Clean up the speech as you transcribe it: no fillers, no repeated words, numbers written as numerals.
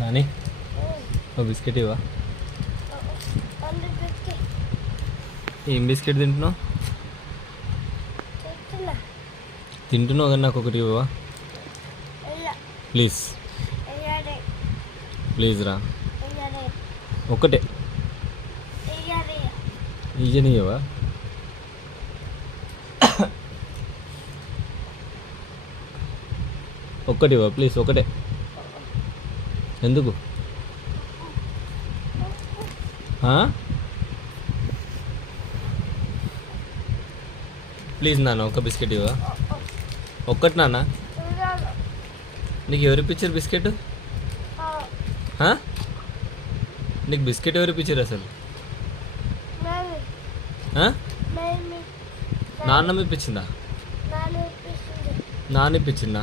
నాని ఒక బిస్కెట్ ఇవ్వా. ఏం బిస్కెట్ తింటున్నావు? తింటున్నావు కానీ నాకు ఒకటి ఇవ్వవా ప్లీజ్? ప్లీజ్ రా, ఒక్కటే ఇయ్యనివ్వవా? ఒక్కటి ఇవ్వ ప్లీజ్, ఒకటే. ఎందుకు? ప్లీజ్ నాన్న ఒక బిస్కెట్ ఇవ్వ. ఒక్కటి నాన్న. నీకు ఎవరు ఇప్పించారు బిస్కెట్? నీకు బిస్కెట్ ఎవరు ఇప్పించారు అసలు? నాన్న ఇప్పించిందా? నాన్న ఇప్పించిందా?